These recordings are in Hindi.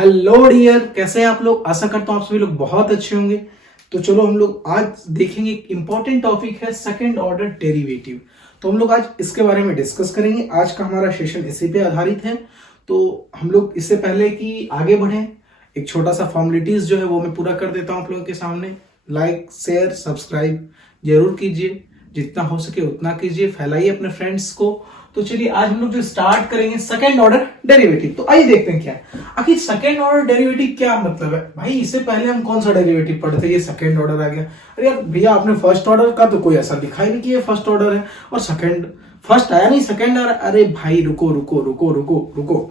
हेलो डियर, कैसे हैं आप लोग। आशा करता हूँ आप सभी लोग बहुत अच्छे होंगे। तो चलो हम लोग आज देखेंगे एक इंपॉर्टेंट टॉपिक है सेकंड ऑर्डर डेरिवेटिव। तो हम लोग आज इसके बारे में डिस्कस करेंगे। आज का हमारा सेशन इसी पे आधारित है। तो हम लोग इससे पहले कि आगे बढ़े, एक छोटा सा फॉर्मेलिटीज जो है वो मैं पूरा कर देता हूँ आप लोगों के सामने। लाइक शेयर सब्सक्राइब जरूर कीजिए, जितना हो सके उतना कीजिए, फैलाइए अपने फ्रेंड्स को। तो चलिए आज हम लोग जो स्टार्ट करेंगे सेकंड ऑर्डर डेरिवेटिव। तो आइए देखते हैं क्या है आखिर सेकंड ऑर्डर डेरिवेटिव क्या मतलब है। भाई इससे पहले हम कौन सा डेरिवेटिव पढ़ते थे, ये सेकंड ऑर्डर आ गया। अरे यार भैया, आपने फर्स्ट ऑर्डर का तो कोई ऐसा दिखाई नहीं कि ये फर्स्ट ऑर्डर है और सेकंड फर्स्ट आया नहीं सेकंड आ रहा। अरे भाई रुको रुको रुको रुको रुको,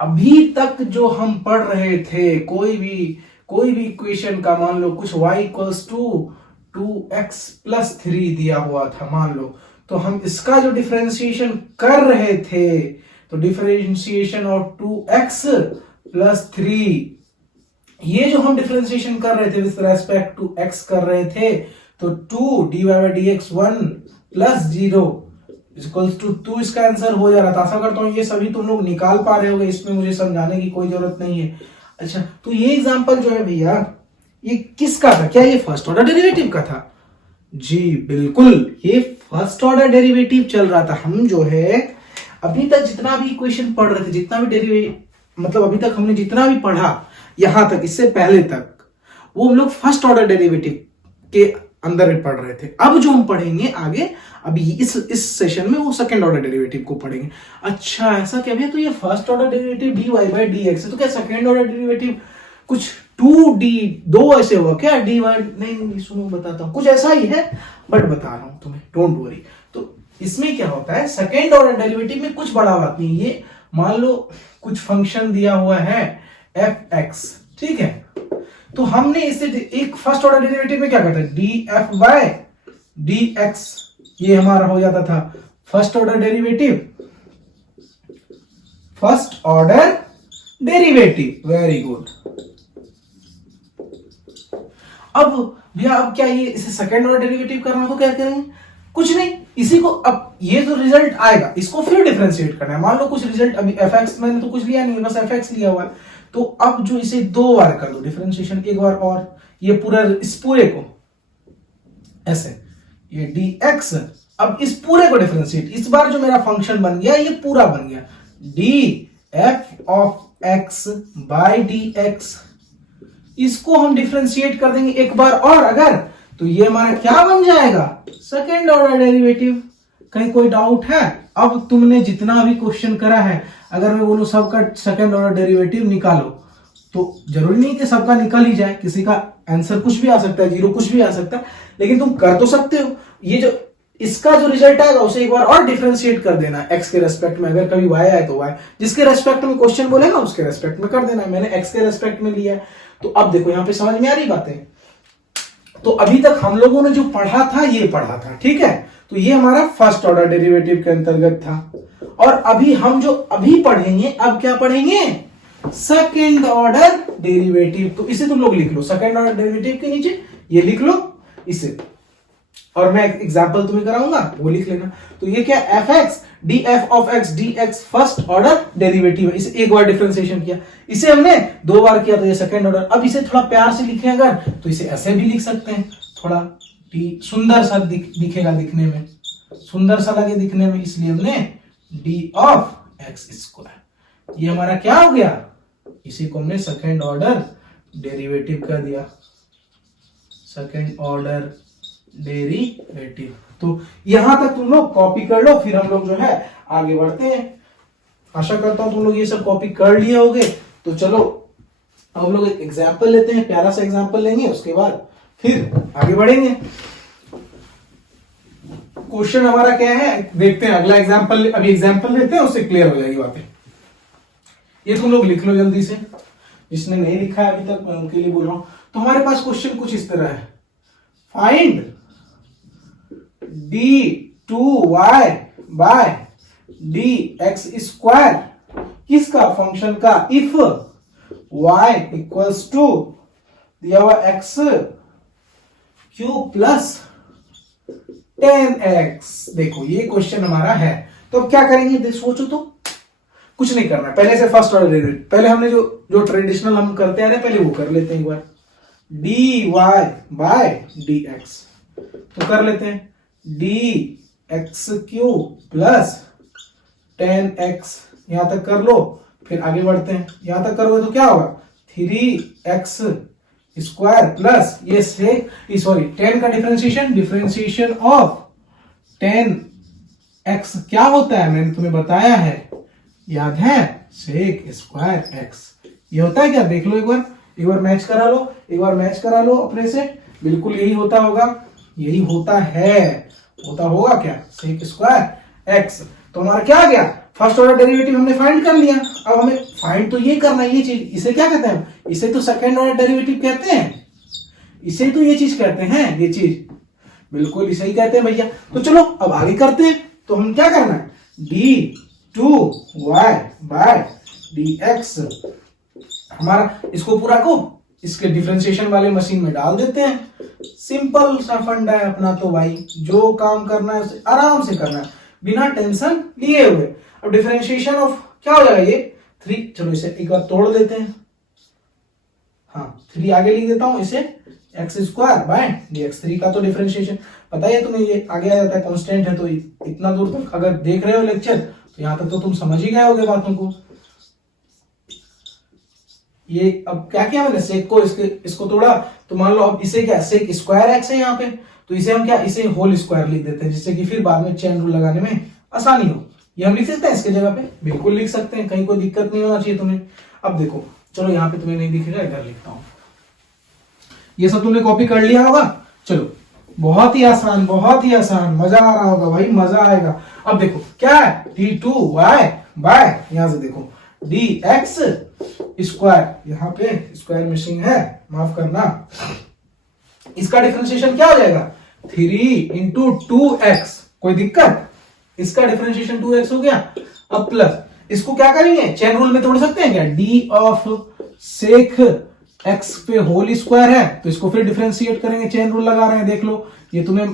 अभी तक जो हम पढ़ रहे थे कोई भी इक्वेशन का, मान लो कुछ y इक्वल्स टू 2x+3 दिया हुआ था मान लो, तो हम इसका जो डिफरेंशिएशन कर रहे थे, तो डिफरेंशिएशन ऑफ 2x+3, ये जो हम डिफरेंशिएशन कर रहे थे विद रेस्पेक्ट टू x कर रहे थे, तो 2 dy/dx 1+0 इक्वल्स टू 2 इसका आंसर हो जा रहा था। आशा करता हूं ये सभी तुम लोग निकाल पा रहे होगे, इसमें मुझे समझाने की कोई जरूरत नहीं है। अच्छा, तो ये एग्जांपल जो है भैया, ये किसका था? क्या ये फर्स्ट ऑर्डर डेरिवेटिव का था? जी बिल्कुल, ये फर्स्ट ऑर्डर डेरिवेटिव चल रहा था। हम जो है अभी तक जितना भी इक्वेशन पढ़ रहे थे, जितना भी डेरिवेटिव, मतलब अभी तक हमने जितना भी पढ़ा यहां तक, इससे पहले तक, वो हम लोग फर्स्ट ऑर्डर डेरिवेटिव के अंदर में पढ़ रहे थे। अब जो हम पढ़ेंगे आगे, अभी इस सेशन में वो सेकंड ऑर्डर डेरिवेटिव को पढ़ेंगे। अच्छा ऐसा क्या भैया, तो ये फर्स्ट ऑर्डर डेरिवेटिव dy/dx है, तो क्या सेकंड ऑर्डर डेरिवेटिव कुछ 2d 2 ऐसे हुआ क्या? dy नहीं सुनो बताता हूँ, कुछ ऐसा ही है बट बता रहा हूं तुम्हें, डोंट वरी। तो इसमें क्या होता है, सेकंड ऑर्डर डेरिवेटिव में कुछ बड़ा बात नहीं। ये मान लो कुछ फंक्शन दिया हुआ है fx, ठीक है, तो हमने इसे एक फर्स्ट ऑर्डर डेरिवेटिव में क्या करते हैं, df/dx, ये हमारा हो जाता था first order derivative. First order derivative, very good. अब भैया अब क्या ये इसे सेकंड ऑर्डर डेरिवेटिव करना, तो क्या करेंगे? कुछ नहीं, इसी को अब ये जो रिजल्ट आएगा इसको फिर डिफरेंशिएट करना है। मान लो कुछ रिजल्ट, अभी fx मैंने तो कुछ लिया नहीं, बस fx लिया हुआ है, तो अब जो इसे 2 बार कर दो डिफरेंशिएशन, एक बार और, ये पूरा इस पूरे को ऐसे, ये dx, अब इस पूरे को डिफरेंशिएट, इस बार जो मेरा फंक्शन बन गया ये पूरा बन गया df(x/dx), इसको हम डिफरेंशिएट कर देंगे एक बार और अगर, तो ये हमारा क्या बन जाएगा, सेकंड ऑर्डर डेरिवेटिव। कहीं कोई डाउट है? अब तुमने जितना भी क्वेश्चन करा है, अगर मैं बोलूं सबका सेकंड ऑर्डर डेरिवेटिव निकालो, तो जरूरी नहीं कि सबका निकल ही जाए, किसी का आंसर कुछ भी आ सकता है, 0 कुछ भी आ सकता है, लेकिन तुम कर तो सकते हो। ये जो इसका जो रिजल्ट आएगा उसे एक बार और डिफरेंशिएट कर देना x के रेस्पेक्ट में, अगर कभी y आए तो y, जिसके रेस्पेक्ट में क्वेश्चन बोलेगा उसके रेस्पेक्ट में कर देना। मैंने x के रेस्पेक्ट में लिया है, तो अब देखो यहां पे समझ में आ रही बातें। तो अभी तक हम लोगों ने जो पढ़ा था ये पढ़ा था, ठीक है, तो ये हमारा फर्स्ट ऑर्डर डेरिवेटिव के अंतर्गत था। और अभी हम जो अभी पढ़ेंगे, अब क्या पढ़ेंगे, सेकंड ऑर्डर डेरिवेटिव। तो इसे तुम लोग लिख लो, सेकंड ऑर्डर डेरिवेटिव के नीचे ये लिख लो इसे, और मैं एग्जांपल तुम्हें कराऊंगा वो लिख लेना। तो ये क्या, fx df(x) dx first order derivative है। इसे एक बार डिफरेंशिएशन किया, इसे हमने 2 बार किया, तो ये सेकंड ऑर्डर। अब इसे थोड़ा प्यार से लिखें अगर, तो इसे ऐसे भी लिख सकते हैं, थोड़ा सुंदर सा दिखेगा, दिखने में सुंदर सा लगे दिखने में, इसलिए हमने d(x²), ये हमारा क्या हो गया, इसी को हमने सेकंड ऑर्डर डेरिवेटिव कर दिया, सेकंड ऑर्डर डेरिवेटिव। तो यहां तक तुम लोग कॉपी कर लो, फिर हम लोग जो है आगे बढ़ते हैं। आशा करता हूं तुम लोग ये सब कॉपी कर लिए होगे। तो चलो अब हम लोग एक एग्जांपल लेते हैं, प्यारा सा एग्जांपल लेंगे, उसके बाद फिर आगे बढ़ेंगे। क्वेश्चन हमारा क्या है देखते हैं, अगला एग्जांपल, अभी एग्जांपल लेते हैं, उससे क्लियर हो जाएगी बातें। ये तुम लोग लिख लो जल्दी से, जिसने नहीं लिखा है अभी तक मैं उनके लिए बोल रहा हूं। तो हमारे पास क्वेश्चन कुछ इस तरह है, फाइंड d2y/dx², किसका, फंक्शन का, इफ y इक्वल्स टू दिया हुआ x³ + 10x। देखो ये क्वेश्चन हमारा है, तो अब क्या करेंगे सोचो। तो कुछ नहीं करना है, पहले से फर्स्ट ऑर्डर डेरिवेटिव, पहले हमने जो जो ट्रेडिशनल हम करते आ रहे हैं पहले वो कर लेते हैं एक बार। D Y by D X, तो कर लेते हैं D x Q plus 10x, यहां तक कर लो, फिर आगे बढ़ते हैं, यहां तक करोगे तो क्या होगा 3x स्क्वायर प्लस ये सेक सॉरी 10 का डिफरेंशिएशन ऑफ 10x क्या होता है, मैंने तुम्हें बताया है, याद है, सेक स्क्वायर x। ये होता है क्या, देख लो एक बार मैच करा लो, एक बार मैच करा लो अपने से, बिल्कुल यही होता होगा, यही होता है, होता होगा क्या, सेक स्क्वायर x। तो हमारा क्या आ गया, फर्स्ट ऑर्डर डेरिवेटिव हमने फाइंड कर लिया। अब हमें फाइंड तो ये करना है, ये चीज, इसे क्या कहते हैं, इसे तो सेकंड ऑर्डर डेरिवेटिव कहते हैं, इसे तो ये चीज कहते हैं, ये चीज बिल्कुल इसे ही कहते हैं भैया। तो चलो अब आगे करते हैं, तो हम क्या करना है, d2y बाय dx, हमारा इसको पूरा को इसके डिफरेंशिएशन वाले मशीन में डाल देते हैं। सिंपल सा फंडा है अपना, तो भाई जो काम करना है उसे आराम से करना है बिना टेंशन लिए हुए। अब डिफरेंशिएशन ऑफ क्या हो जाएगा ये 3, चलो इसे एक बार तोड़ देते हैं, हाँ 3 आगे लिख देता हूं इसे, एक्स स्क्वायर बाय dx, 3 का तो डिफरेंशिएशन पता ही है तुम्हें, ये आगे आ जाता है, कांस्टेंट है, तो इतना दूर तक अगर देख रहे हो लेक्चर तो यहां तक तो तुम समझ ही गए होगे बातों को। ये अब क्या किया मैंने, सेक को इसको तोड़ा, तो मान लो अब इसे क्या, सेक स्क्वायर एक्स है यहाँ पे, तो इसे हम क्या, इसे होल स्क्वायर लिख देते हैं, जिससे कि फिर बाद में चेन रूल लगाने में आसानी हो। ये हम लिख सकते हैं इसके जगह पे, बिल्कुल लिख सकते हैं, कहीं कोई दिक्कत नहीं होना चाहिए तुम्हें। अब देखो चलो यहाँ पे तुम्हें नहीं दिखेगा, इधर लिखता हूं, ये सब तुमने कॉपी कर लिया होगा, चलो बहुत ही आसान, बहुत ही आसान, मजा आ रहा होगा भाई, मजा आएगा। अब देखो क्या है, d2y बाय, यहां से देखो dx स्क्वायर, यहाँ पे स्क्वायर मिसिंग है, माफ करना, इसका डिफरेंशिएशन क्या हो जाएगा 3 इंटू 2x, कोई दिक्कत, इसका डिफरेंशिएशन 2x हो गया। अब प्लस इसको क्या करेंगे, चेन रूल में तोड़ सकते हैं क्या, d ऑफ सेक x पे होल स्क्वायर है, तो इसको फिर डिफरेंशिएट करेंगे, चेन रूल लगा रहे हैं, देख लो ये तुम्हें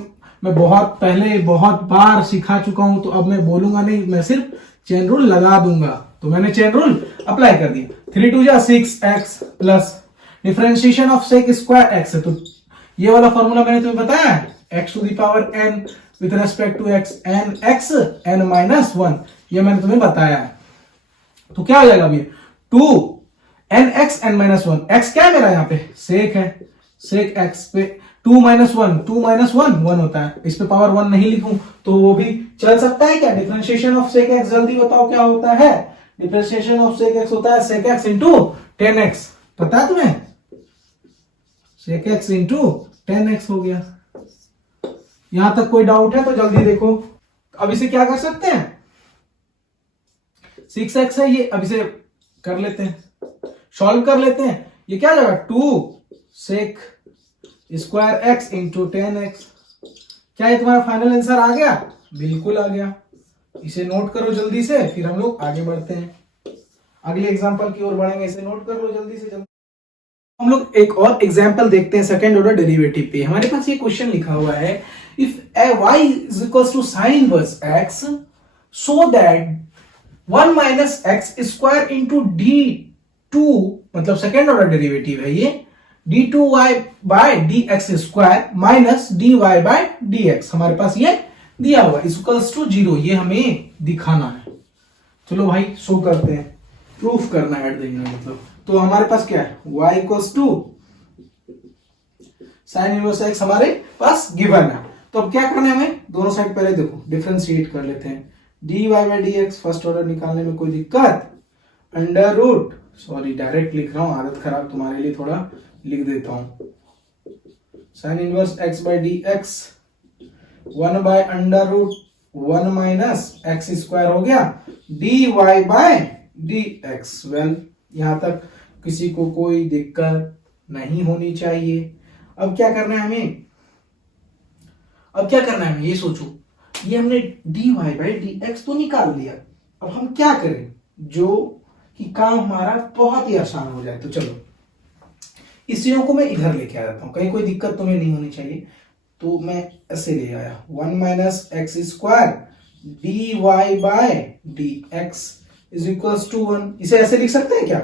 मैं बहुत पहले बहुत बार सिखा चुका हूं, तो अब मैं बोलूंगा नहीं, मैं सिर्फ चेन रूल लगा दूंगा। तो मैंने चेन रूल अप्लाई कर दिया, 3 2 जा 6x plus differentiation of sec square x है, तो ये वाला फॉर्मूला मैंने तुम्हें बताया है, x to the power n with respect to x, n x n minus 1, ये मैंने तुम्हें बताया है। तो क्या हो जाएगा अभी 2 n x n minus 1, x क्या है मेरा यहाँ पे, सेक है, सेक x पे 2 माइनस 1, 2 माइनस 1 1 होता है, इस पे पावर 1 नहीं लिखूं तो वो भी चल सकता है क्या, डिफरेंशिएशन ऑफ सेक x जल्दी बताओ क्या होता है, डिफरेंशिएशन ऑफ सेक x होता है सेक x इंटू 10x, पता है तुम्हें, सेक x इंटू 10x हो गया। यहां तक कोई डाउट है तो जल्दी देखो। अब इसे क्या कर सकते हैं, 6x है ये, अब इसे कर लेते हैं, सॉल्व कर लेते हैं, ये क्या जाएगा 2 सेक स्क्वायर x इंटू 10x। क्या ये तुम्हारा फाइनल आंसर आ गया, बिल्कुल आ गया, इसे नोट करो जल्दी से, फिर हम लोग आगे बढ़ते हैं, अगले एग्जांपल की ओर बढ़ेंगे, इसे नोट कर लो जल्दी से जल्दी। हम लोग एक और एग्जांपल देखते हैं सेकंड ऑर्डर डेरिवेटिव पे। हमारे पास ये क्वेश्चन लिखा हुआ है, if y is equals to sin inverse x so that 1 minus x square into d2, मतलब सेकंड ऑर्डर डेरिवेटिव है ये, d2y by dx square minus dy by dx, हमारे पास ये दिया हुआ इक्वल्स टू 0, ये हमें दिखाना है। चलो भाई शो करते हैं, प्रूफ करना है मतलब। तो हमारे पास क्या है, y equals to sine inverse x हमारे पास गिवन है। तो अब क्या करना है हमें, दोनों साइड पहले देखो डिफरेंशिएट कर लेते हैं, dy by dx first order निकालने में कोई दिक्कत, अंडर रूट, सॉरी डायरेक्ट लिख रहा हूं, आदत खराब, तुम्हारे लिए थोड़ा लिख देता हूं, sine inverse x by dx 1 by under root 1 minus x square हो गया, dy by dx। वेल यहां तक किसी को कोई दिक्कत नहीं होनी चाहिए। अब क्या करना है हमें, अब क्या करना है हमें, ये सोचो, ये हमने dy by dx तो निकाल लिया, अब हम क्या करें जो कि काम हमारा बहुत ही आसान हो जाए। तो चलो इस चीजों को मैं इधर लेके आ जाता हूं, कहीं कोई दिक्कत तुम्हें नहीं होनी चाहिए, तो मैं ऐसे ले आया 1 minus x square dy by dx is equals to 1। इसे ऐसे लिख सकते हैं क्या?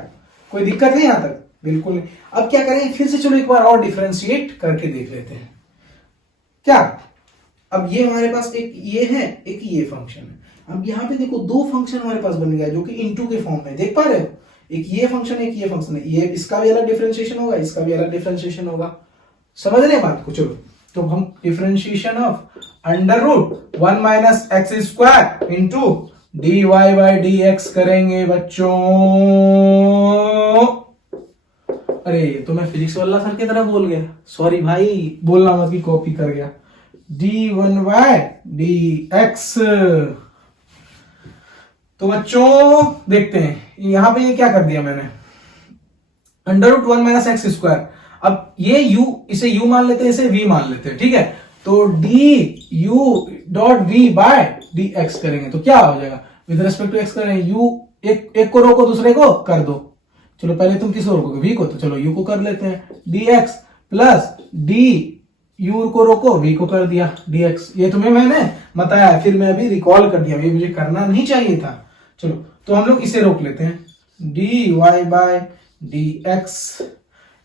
कोई दिक्कत नहीं यहां तक? बिल्कुल नहीं। अब क्या करें, फिर से चलो एक बार और डिफरेंशिएट करके देख लेते हैं क्या। अब ये हमारे पास एक ये है, एक ये फंक्शन है। अब यहाँ पे देखो दो फंक्शन हमारे पास बन गया जो कि इनटू के फॉर्म में, देख पा रहे हो? एक ये फंक्शन है, एक ये फंक्शन है। ये इसका भी अलग डिफरेंशिएशन होगा, इसका भी अलग डिफरेंशिएशन होगा। समझ रहे हैं बात को? चलो तो हम differentiation of under root 1 minus x square into d y by D x करेंगे बच्चों। अरे ये तो मैं फिजिक्स वाला सर की तरह बोल गया, सॉरी भाई, बोलना मत की कॉपी कर गया। d1 bye dx। तो बच्चों देखते हैं यहां पे ये क्या कर दिया मैंने, under root 1 minus x square. अब ये u, इसे u मान लेते हैं, इसे v मान लेते हैं, ठीक है। तो du dot v by dx करेंगे तो क्या हो जाएगा, विद रिस्पेक्ट टू x करेंगे u, एक को रोको दूसरे को कर दो। चलो पहले तुम किसको रोकोगे, v को, तो चलो u को कर लेते हैं, dx प्लस d u को रोको, v को कर दिया dx। ये तुम्हें मैंने बताया, फिर मैं अभी रिकॉल कर दिया, ये मुझे करना नहीं चाहिए था। चलो तो हम लोग इसे रोक लेते हैं, dy बाय dx,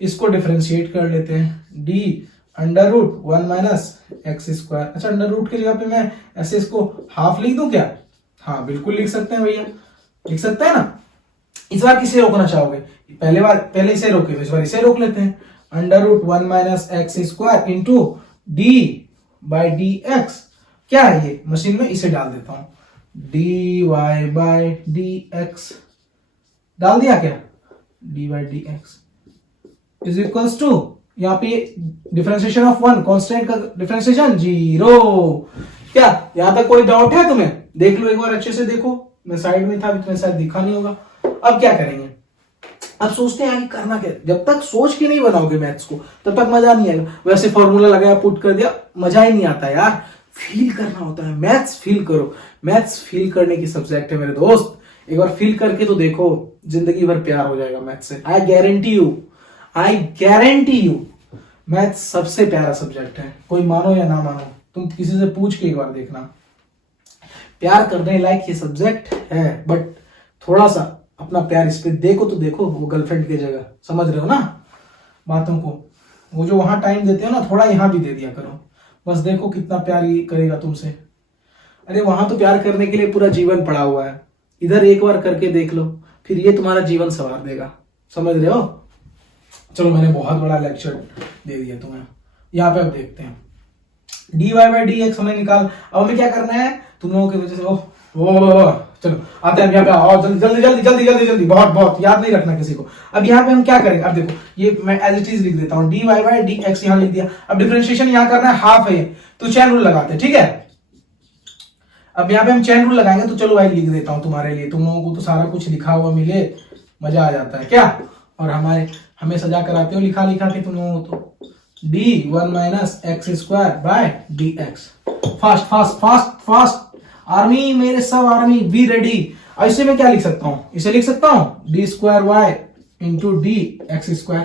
इसको डिफरेंशिएट कर लेते हैं, d under root 1 minus x square. अच्छा अंडर रूट की जगह पे मैं ऐसे इसको हाफ लिख दूं क्या? हाँ बिल्कुल लिख सकते हैं भैया, लिख सकते हैं ना। इस बार किसे रोकना चाहोगे? पहले इसे रोके, इस बार इसे रोक लेते हैं, under root 1 minus x square into d by D x. क्या है ये, मशीन में इसे डाल देता हूं, d y by D x डाल दिया क्या, d by D x is equals to, यहाँ पे डिफरेंशिएशन ऑफ 1 कांस्टेंट का डिफरेंशिएशन 0। क्या यहां तक कोई डाउट है तुम्हें? देख लो एक बार अच्छे से देखो, मैं साइड में था, तुम्हें शायद दिखा नहीं होगा। अब क्या करेंगे, अब सोचते हैं आगे करना क्या। जब तक सोच के नहीं बनाओगे मैथ्स को तब तक मजा नहीं आएगा। वैसे फॉर्मूला लगाया, पुट कर दिया, मजा ही नहीं आता यार। फील करना होता है, मैथ्स फील करो। मैथ्स फील करने की सब्जेक्ट है मेरे दोस्त, एक बार फील करके तो देखो, जिंदगी भर प्यार हो जाएगा मैथ्स से। आई गारंटी यू मैथ्स सबसे प्यारा सब्जेक्ट है, कोई मानो या ना मानो, तुम किसी से पूछ के एक बार देखना। प्यार करने लायक ये सब्जेक्ट है, बट थोड़ा सा अपना प्यार इस पे देखो तो देखो, वो गर्लफ्रेंड की जगह, समझ रहे हो ना बातों को। वो जो वहां टाइम देते हो ना, थोड़ा यहाँ भी दे दिया करो, बस देखो कितना प्यार ये करेगा तुमसे। अरे वहां तो प्यार करने के लिए पूरा जीवन पड़ा हुआ है, इधर एक बार करके देख लो, फिर ये तुम्हारा जीवन संवार देगा, समझ रहे हो। चलो मैंने बहुत बड़ा लेक्चर दे दिया तुम्हें, यहाँ पे अब देखते हैं dy बाई डी एक्स हमें निकाल। अब हमें क्या करना है, तुम लोगों की वजह से चलो आते हैं यहाँ पे, आओ जल्दी जल्दी जल्दी जल्दी जल्दी जल्दी, बहुत याद नहीं रखना किसी को। अब यहाँ पे हम क्या करेंगे, अब देखो ये मैं एज इट इज लिख देता हूँ, dy बाई डी एक्स यहाँ लिख दिया। अब डिफरेंशिएशन यहाँ करना है, हाफ है तो चैन रूल लगाते हैं, ठीक है। अब यहाँ पे हम चैन रूल लगाएंगे, तो चलो भाई लिख देता हूँ तुम्हारे लिए, तुम लोगों को तो सारा कुछ लिखा हुआ मिले, मजा आ जाता है क्या। और हमें सजा कराते हो लिखा के तुम लोगों को तो, d1 minus x square by D x. Fast fast fast fast army, मेरे सब आर्मी बी रेडी। अब इसे मैं क्या लिख सकता हूं, इसे लिख सकता हूं d square y into d x square.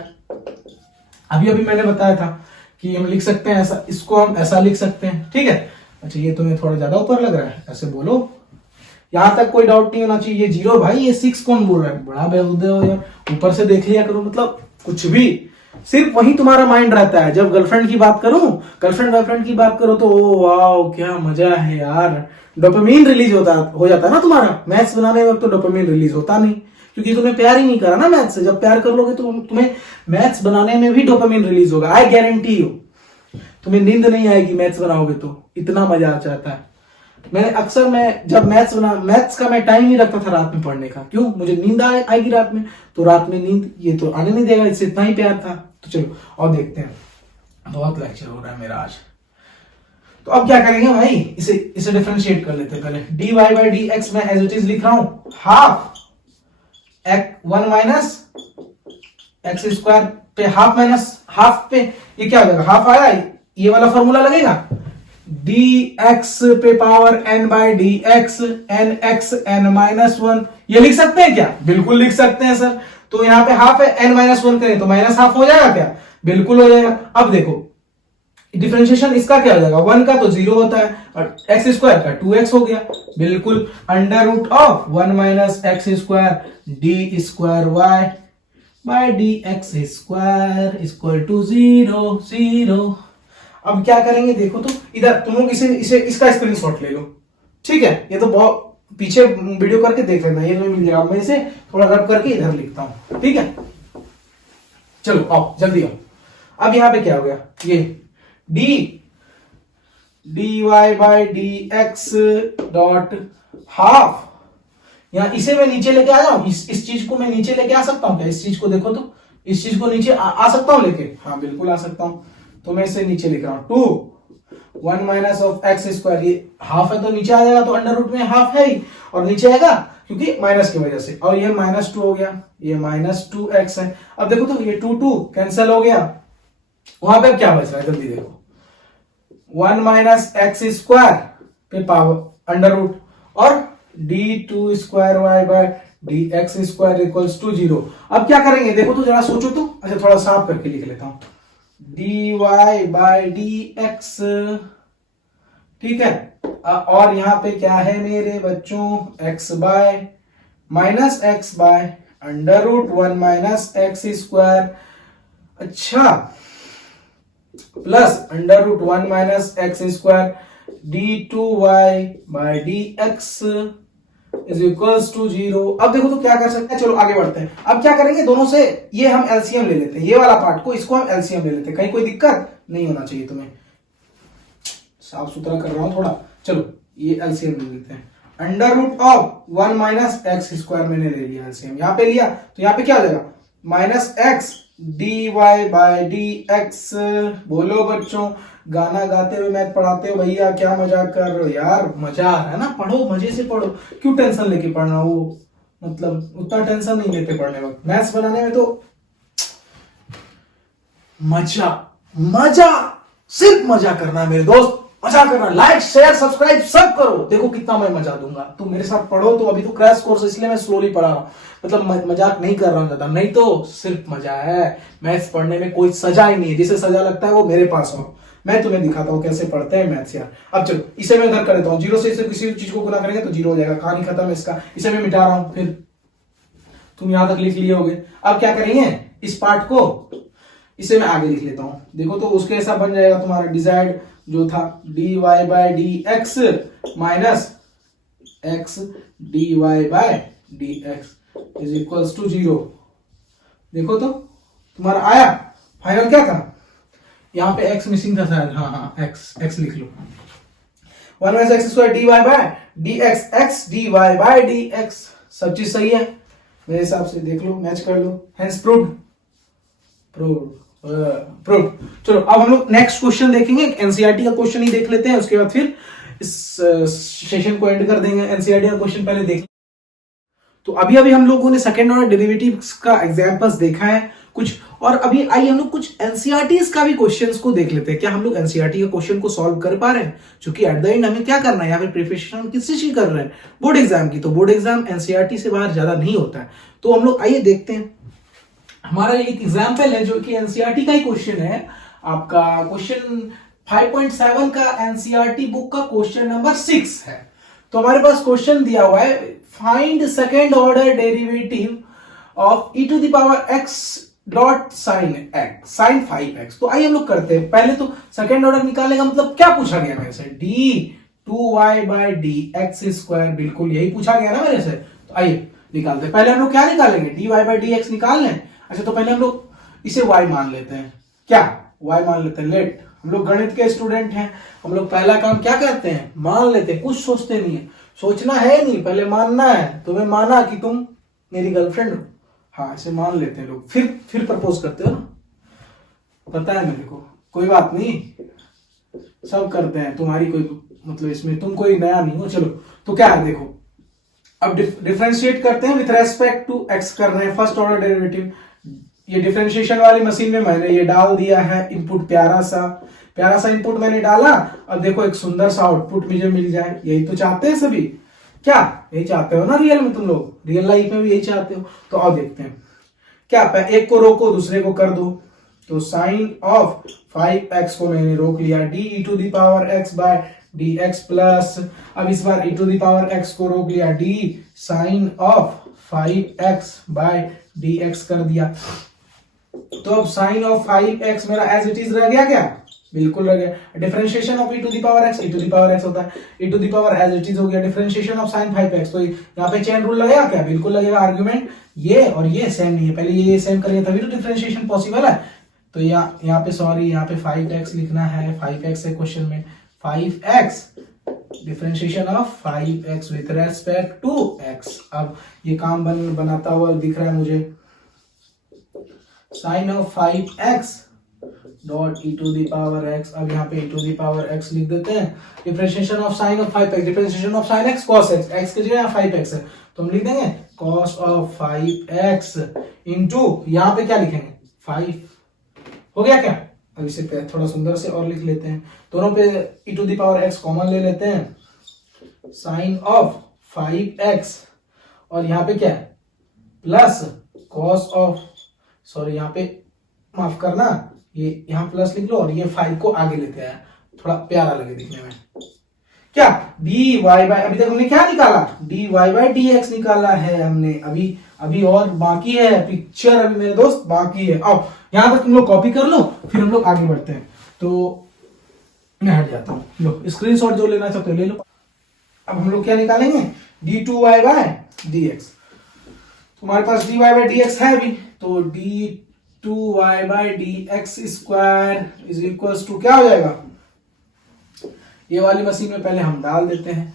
अभी मैंने बताया था कि हम लिख सकते हैं ऐसा, इसको हम ऐसा लिख सकते हैं, ठीक है। अच्छा ये तुम्हें थोड़ा ज्यादा ऊपर लग रहा है, ऐसे बोलो, यहां तक कोई डाउट नहीं होना चाहिए। ये 0 भाई, ये 6 कौन बोल रहा है, बड़ा बेहुदे हो यार, ऊपर से देख लिया करो, मतलब कुछ भी, सिर्फ वही तुम्हारा माइंड रहता है। जब गर्लफ्रेंड की बात करूं, गर्लफ्रेंड की बात करो तो ओ वाओ क्या मजा है यार, डोपामिन रिलीज हो जाता है ना तुम्हारा। मैथ्स बनाने वक्त तो डोपामिन रिलीज होता नहीं, क्योंकि तुम्हें प्यार ही नहीं करा ना मैथ्स से। जब प्यार कर लोगे तो तुम्हें मैथ्स बनाने में भी डोपामिन रिलीज होगा, आई गारंटी यू। तुम्हें नींद नहीं आएगी मैथ्स बनाओगे तो, इतना मजा आ जाता है। मैं जब मैथ्स का मैं टाइम नहीं रखता था रात में पढ़ने का, क्यों, मुझे नींद आएगी रात में, तो रात में नींद ये तो आने नहीं देगा, इससे इतना ही प्यार था। तो चलो और देखते हैं, बहुत लेक्चर हो रहा है मेरा आज। तो अब क्या करेंगे भाई, इसे डिफरेंशिएट कर लेते हैं पहले। dy बाई डी एक्स मैं एज इट इज लिख रहा हूं, हाफ 1 माइनस एक्स स्क्वायर पे हाफ माइनस हाफ पे ये क्या हो जाएगा, हाफ आया, ये वाला फॉर्मूला लगेगा, dx पे power n by D x n x n minus 1। ये लिख सकते हैं क्या, बिल्कुल लिख सकते हैं सर। तो यहाँ पे हाफ है, n माइनस 1 करें तो माइनस हाफ हो जाएगा क्या, बिल्कुल हो जाएगा। अब देखो डिफरेंशिएशन इसका क्या हो जाएगा, 1 का तो 0 होता है और एक्स स्क्वायर का 2x हो गया, बिल्कुल under root of 1 minus x square d square y by D x square equal to 0 0। अब क्या करेंगे देखो तो, इधर तुम लोग इसे इसे इसका स्क्रीनशॉट ले लो, ठीक है, ये तो बहुत पीछे वीडियो करके देख लेना, ये तुम्हें मिल जाएगा। मैं इसे थोड़ा रब करके इधर लिखता हूं, ठीक है। चलो आओ जल्दी आओ। अब यहां पे क्या हो गया, ये d d y by D x dot half, यहां इसे मैं नीचे लेके आ जाऊं, इस चीज को मैं नीचे लेके आ सकता हूं क्या, इस चीज को देखो तो, इस चीज को नीचे आ सकता हूं लेके, हाँ बिल्कुल आ सकता हूं। तो मैं इसे नीचे लिख रहा हूं, 2 1 माइनस ऑफ एक्स स्क्वायर, ये हाफ है तो नीचे आ जाएगा, तो अंडर रूट में हाफ है ही और नीचे आएगा क्योंकि माइनस की वजह से, और ये -2 हो गया, ये -2x है। अब देखो तो ये 2 कैंसिल हो गया, वहां पे अब क्या बच रहा है जल्दी देखो, 1 माइनस एक्स स्क्वायर पे पावर अंडर रूट और d2 square y by D x square equals to 0। अब क्या करेंगे देखो तो, जरा सोचो तो, अच्छा थोड़ा साफ करके लिख लेता हूं, dy बाय डी एक्स, ठीक है, और यहां पे क्या है मेरे बच्चों, x by minus X by under root 1 minus x square, अच्छा plus under root 1 minus x square d2y by D x is equals to 0। अब देखो तो क्या कर सकते हैं, चलो आगे बढ़ते हैं। अब क्या करेंगे, दोनों से ये हम एलसीएम ले लेते हैं, ये वाला पार्ट को, इसको हम एलसीएम ले लेते हैं, कहीं कोई दिक्कत नहीं होना चाहिए तुम्हें, साफ सुथरा कर रहा हूं थोड़ा। चलो ये एलसीएम ले लेते हैं, under root of 1 minus x square मैंने ले लिया एलसीएम, यहां पे लिया तो यहां पे क्या हो जाएगा, minus x d Y by D x. बोलो बच्चों, गाना गाते हुए मैथ पढ़ाते हो भैया, क्या मजाक कर रहे हो यार, मजा आ रहा है ना, पढ़ो मजे से पढ़ो, क्यों टेंशन लेके पढ़ना, वो मतलब उतना टेंशन नहीं लेते पढ़ने वक्त, मैथ्स बनाने में तो मजा मजा सिर्फ मजा करना है मेरे दोस्त, मजा करना, लाइक शेयर सब्सक्राइब सब करो, देखो कितना मैं मजा दूंगा, तुम मेरे साथ पढ़ो। तो अभी तो क्रैश कोर्स इसलिए मैं स्लोली पढ़ा रहा हूं, मतलब मजाक नहीं कर रहा हूं ज्यादा, नहीं तो सिर्फ मजा है, मैथ्स पढ़ने में कोई सजा ही नहीं है, जिसे सजा लगता है वो मेरे पास हो, मैं तुम्हें दिखाता हूँ कैसे पढ़ते हैं मैथ्स यार। अब चलो इसे मैं उधर कर देता हूँ, 0 से इसे किसी चीज को गुना करेंगे तो 0 हो जाएगा, कहानी खत्म है इसका, इसे मैं मिटा रहा हूं, फिर तुम यहां तक लिख लिए होगे। अब क्या करेंगे, इस पार्ट को इसे मैं आगे लिख लेता हूं, देखो तो उसके ऐसा बन जाएगा तुम्हारा डिजाइड जो था d Y by D x minus x d Y by D x is equals to 0। देखो तो तुम्हारा आया, फाइनल क्या था, यहां पे x मिसिंग था शायद, हाँ x लिख लो, 1 minus x square d Y by D x, x d Y by D x, सब चीज सही है मेरे हिसाब से, देख लो मैच कर लो, हेंस प्रूव्ड प्रूव। चलो अब हम लोग नेक्स्ट क्वेश्चन देखेंगे, एनसीईआरटी का क्वेश्चन ही देख लेते हैं, उसके बाद फिर इस सेशन को एंड कर देंगे। एनसीईआरटी का क्वेश्चन पहले देख, तो अभी हम लोगों ने सेकंड ऑर्डर डेरिवेटिव्स का एग्जांपल्स देखा है कुछ, और अभी आइए हम लोग कुछ एनसीईआरटीज का भी क्वेश्चंस को देख लेते हैं, क्या हम लोग एनसीईआरटी का क्वेश्चन को सॉल्व कर पा रहे हैं, क्योंकि एट द एंड हमें क्या करना है, या फिर प्रिपरेशन किस चीज की कर रहे हैं, बोर्ड एग्जाम की, तो बोर्ड एग्जाम एनसीईआरटी से बाहर ज्यादा नहीं होता है। तो हम लोग आइए देखते हैं, हमारा एक एग्जाम्पल है जो कि एनसीईआरटी का ही क्वेश्चन है, आपका क्वेश्चन 5.7 का एनसीईआरटी बुक का क्वेश्चन नंबर 6 है। तो हमारे पास क्वेश्चन दिया हुआ है, find second order derivative of e to the power x dot sine x sine 5x। तो आइए हम लोग करते हैं, पहले तो सेकेंड ऑर्डर निकालने का मतलब क्या पूछा गया मेरे से, d2y by D x square, बिल्कुल यही पूछा गया ना मेरे से। तो आइए निकालते हैं, पहले हम लोग क्या निकालेंगे, dy बाय डी एक्स निकाल लें। अच्छा तो पहले हम लोग इसे y मान लेते हैं, क्या y मान लेते हैं, लेट, हम लोग गणित के स्टूडेंट हैं, हम लोग पहला काम क्या करते हैं, मान लेते हैं, कुछ सोचते नहीं है, सोचना है नहीं, पहले मानना है। तुम्हें माना कि तुम मेरी गर्लफ्रेंड हो, हाँ इसे मान लेते हैं लोग, फिर प्रपोज करते हो ना, पता है मेरे को, कोई बात नहीं, सब करते हैं, तुम्हारी कोई मतलब इसमें तुम कोई नया नहीं हो। चलो तो क्या है देखो, अब डिफरेंशिएट करते हैं विथ रेस्पेक्ट टू एक्स कर रहे हैं, फर्स्ट ऑर्डर डेरिवेटिव। ये डिफरेंशिएशन वाली मशीन में मैंने ये डाल दिया है इनपुट, प्यारा सा इनपुट मैंने डाला, अब देखो एक सुंदर सा आउटपुट मुझे मिल जाए, यही तो चाहते हैं सभी, क्या यही चाहते हो ना रियल में, तुम लोग रियल लाइफ में भी यही चाहते हो। तो अब देखते हैं क्या, एक को रोको दूसरे को कर दो, तो साइन ऑफ 5x को मैंने रोक लिया, d e to the power x by D x plus, अब इस बार e to the power x को रोक लिया, d sine of 5x by D x कर दिया। तो अब साइन ऑफ 5x मेरा एज इट इज रह गया क्या? बिल्कुल रह गया। Differentiation of e to the power x, e to the power x होता है, e to the power as it is हो गया। डिफरेंशिएशन ऑफ साइन 5x, तो यहाँ पे चेन रूल लगेगा क्या? बिल्कुल लगेगा। आर्गुमेंट ये और ये सेम नहीं है, पहले ये सेम करेंगे तभी तो डिफरेंशिएशन पॉसिबल है। तो यहाँ पे सॉरी, यहाँ पे 5x लिखना है, 5x है क्वेश्चन में, 5x differentiation of 5x with respect to x। अब ये काम बनाता हुआ दिख रहा है मुझे, sine of 5x dot e to the power x। अब यहाँ पे ई टू दी पावर x लिख देते हैं। Differentiation of sine of 5x, differentiation of sine x cos x, x की जगह 5x है तो हम लिख देंगे cos ऑफ 5x इंटू यहाँ पे क्या लिखेंगे 5। हो गया क्या? अब इसे थोड़ा सुंदर से और लिख लेते हैं, दोनों पे ई to the power x common ले लेते हैं, साइन ऑफ 5x और यहाँ पे क्या है प्लस cos ऑफ, सॉरी यहाँ पे माफ करना, ये यहाँ प्लस लिख लो और ये 5 को आगे लेते हैं, थोड़ा प्यारा लगे दिखने में। क्या dy बाय, अभी तक हमने क्या निकाला? dy बाय dx निकाला है हमने। अभी और बाकी है, पिक्चर अभी मेरे दोस्त बाकी है। अब यहां तक तुम लोग कॉपी कर लो, फिर हम लोग आगे बढ़ते हैं। तो मैं हट जाता हूँ, लो स्क्रीनशॉट जो लेना चाहते हो ले लो। अब हम लोग क्या निकालेंगे? d2y by dx। तुम्हारे पास dy बाय dx है अभी, तो d2y by dx square is equals to क्या हो जाएगा? ये वाली मशीन में पहले हम डाल देते हैं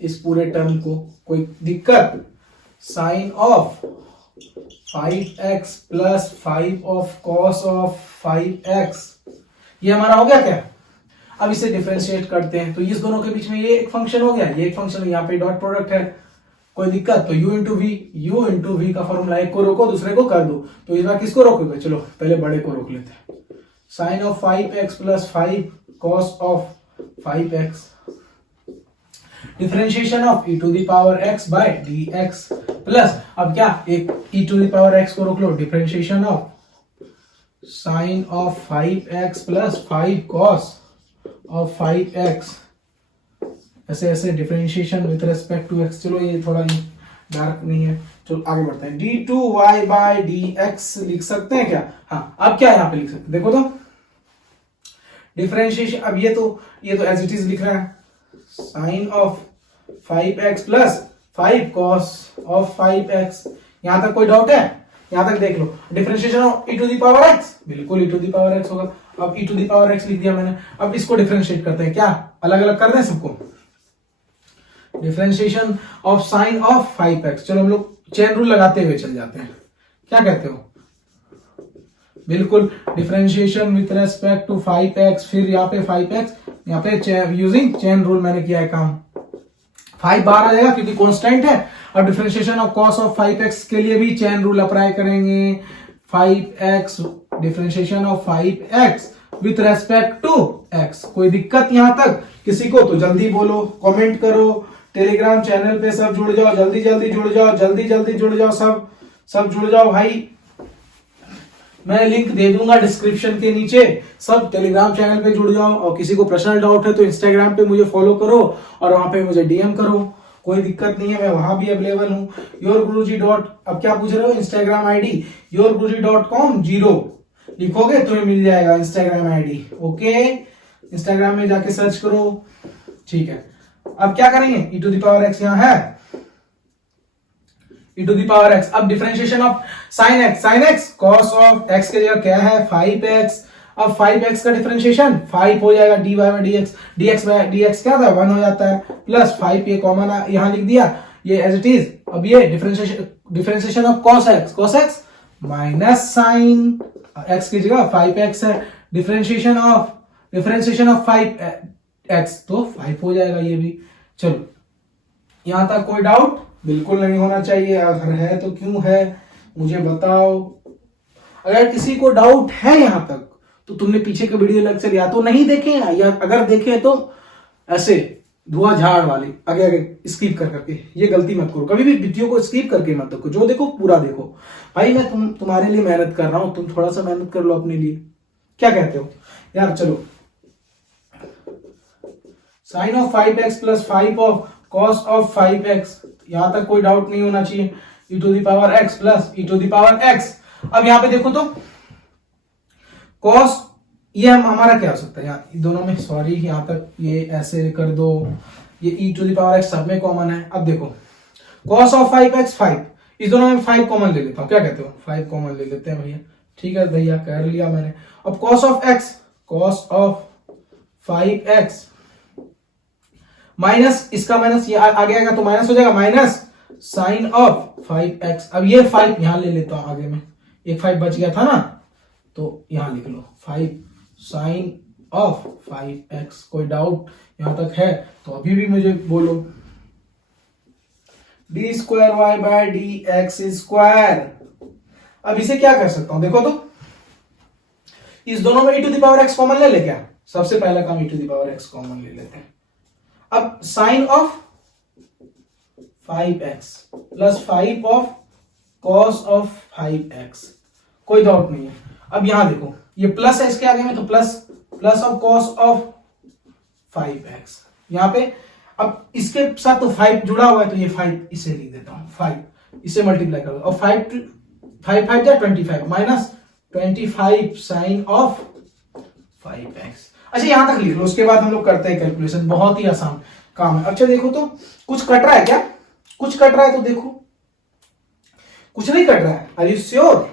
इस पूरे टर्म को, कोई दिक्कत? Sine of 5x plus 5 of cos of 5x, ये हमारा हो गया क्या? अब इसे डिफरेंशिएट करते हैं, तो इस दोनों के बीच में ये एक फंक्शन हो गया, ये एक फंक्शन, यहाँ पे डॉट प्रोडक्ट है, कोई दिक्कत? तो u इंटू वी का फॉर्मूला, एक को रोको दूसरे को कर दो। तो इस बार किसको रोकोगे? चलो पहले बड़े को रोक लेते हैं। Sine of 5x plus 5 cos of 5x, differentiation of e to the power x by dx plus, अब क्या, एक e to the power x को रोक लो, differentiation of sine of 5x plus 5 cos of 5x, ऐसे ऐसे differentiation with respect to x। चलो ये थोड़ा डार्क नहीं है, चलो आगे बढ़ते हैं। d2y बाय dx लिख सकते हैं क्या? हाँ, अब क्या यहाँ पे लिख सकते हैं, देखो तो डिफरेंशिएशन, अब ये तो एज इट इज लिख रहा है, sine of 5x plus 5 cos of 5x। यहां तक कोई डाउट है? यहां तक देख लो, differentiation of e to the power x, बिल्कुल e to the power x होगा। अब e to the power x लिख दिया मैंने, अब इसको डिफरेंशिएट करते हैं, क्या अलग अलग कर दें सबको? Differentiation of sine of 5x, चलो हम लोग चेन रूल लगाते हुए चल जाते हैं, क्या कहते हो? बिल्कुल, differentiation with respect to 5x, फिर यहाँ पे 5x, यहाँ पे यूजिंग चेन रूल मैंने किया है काम, 5 बार आ जाएगा क्योंकि कांस्टेंट है। अब differentiation of cos of 5x के लिए भी चेन रूल अप्लाई करेंगे, 5x differentiation of 5x with respect to x। कोई दिक्कत यहां तक किसी को? तो जल्दी बोलो, कमेंट करो, टेलीग्राम चैनल पे सब जुड़ जाओ, जल्दी जल्दी जुड़ जाओ, जल्दी जल्दी जुड़ जाओ, सब जुड़ जाओ भाई। मैं लिंक दे दूंगा डिस्क्रिप्शन के नीचे, सब टेलीग्राम चैनल पे जुड़ जाओ, और किसी को पर्सनल डाउट है तो इंस्टाग्राम पे मुझे फॉलो करो और वहां पे मुझे डीएम करो, कोई दिक्कत नहीं है, मैं वहां भी अवेलेबल हूँ। योरगुरुजी डॉट, अब क्या पूछ रहे हो? इंस्टाग्राम आईडी yourguruji.com 0 लिखोगे तो मिल जाएगा इंस्टाग्राम आईडी। ओके, इंस्टाग्राम में जाके सर्च करो, ठीक है। अब क्या करेंगे? e to the power x यहाँ है, e to the power x। अब differentiation of sin x cos of x के जगह क्या है? 5x। अब 5x का डिफरेंशिएशन 5 हो जाएगा, dy by dx, dx by dx क्या था? 1 हो जाता है, प्लस 5 ये कॉमन यहां लिख दिया, ये एज इट इज। अब ये differentiation of cos x minus sin x की जगह 5x है, डिफरेंशिएशन ऑफ 5x तो 5 हो जाएगा ये भी। चलो, यहां तक कोई डाउट? बिल्कुल नहीं होना चाहिए, अगर है तो क्यों है मुझे बताओ। अगर किसी को डाउट है यहां तक तो तुमने पीछे के वीडियो लेक्चर या तो नहीं देखे, या अगर देखे तो ऐसे धुआं झाड़ वाली आगे आगे स्किप कर करके, ये गलती मत करो, कभी भी वीडियो को स्किप करके मत देखो, जो देखो पूरा देखो। भाई मैं तुम्हारे लिए मेहनत कर रहा हूं, तुम थोड़ा सा मेहनत कर लो अपने लिए, क्या कहते हो यार? चलो, sine of 5x plus 5 of cos of 5x, यहां तक कोई डाउट नहीं होना चाहिए। e to the power x plus e to the power x। अब यहां पे देखो तो कॉस, ये हमारा क्या हो सकता है यार, दोनों में, सॉरी यहां तक ये ऐसे कर दो, ये e to the power x सब में कॉमन है। अब देखो कॉस ऑफ 5x 5, इस दोनों में 5 कॉमन ले लेता हूं, क्या कहते हो? 5 कॉमन ले लेते हैं भैया, ठीक है भैया, कर लिया मैंने। अब cos of x, cos of 5x minus इसका माइनस ये आगे आएगा तो माइनस हो जाएगा, माइनस साइन ऑफ 5x। अब ये 5 यहां ले लेता हूं, आगे में एक 5 बच गया था ना, तो यहां लिख लो 5 साइन ऑफ 5x। कोई डाउट यहां तक है तो अभी भी मुझे बोलो। D square y by D x square. अब इसे क्या कर सकता हूं, देखो तो इस दोनों में e to the power x common ले ले क्या? सबसे पहला काम e to the power x common ले लेते हैं। अब sine of 5x plus 5 of cos of 5x, कोई डाउट नहीं है। अब यहां देखो ये प्लस है इसके आगे में, तो plus of cos of 5x यहां पे। अब इसके साथ तो 5 जुड़ा हुआ है तो ये 5 इसे लिख देता हूं, 5 इसे मल्टीप्लाई करो, और 5 जा 25 माइनस 25 साइन ऑफ 5x। अच्छा यहां तक लिख लो, उसके बाद हम लोग करते हैं कैलकुलेशन, बहुत ही आसान काम है। अच्छा देखो तो कुछ कट रहा है क्या? कुछ कट रहा है तो देखो, कुछ नहीं कट रहा है। Are you sure?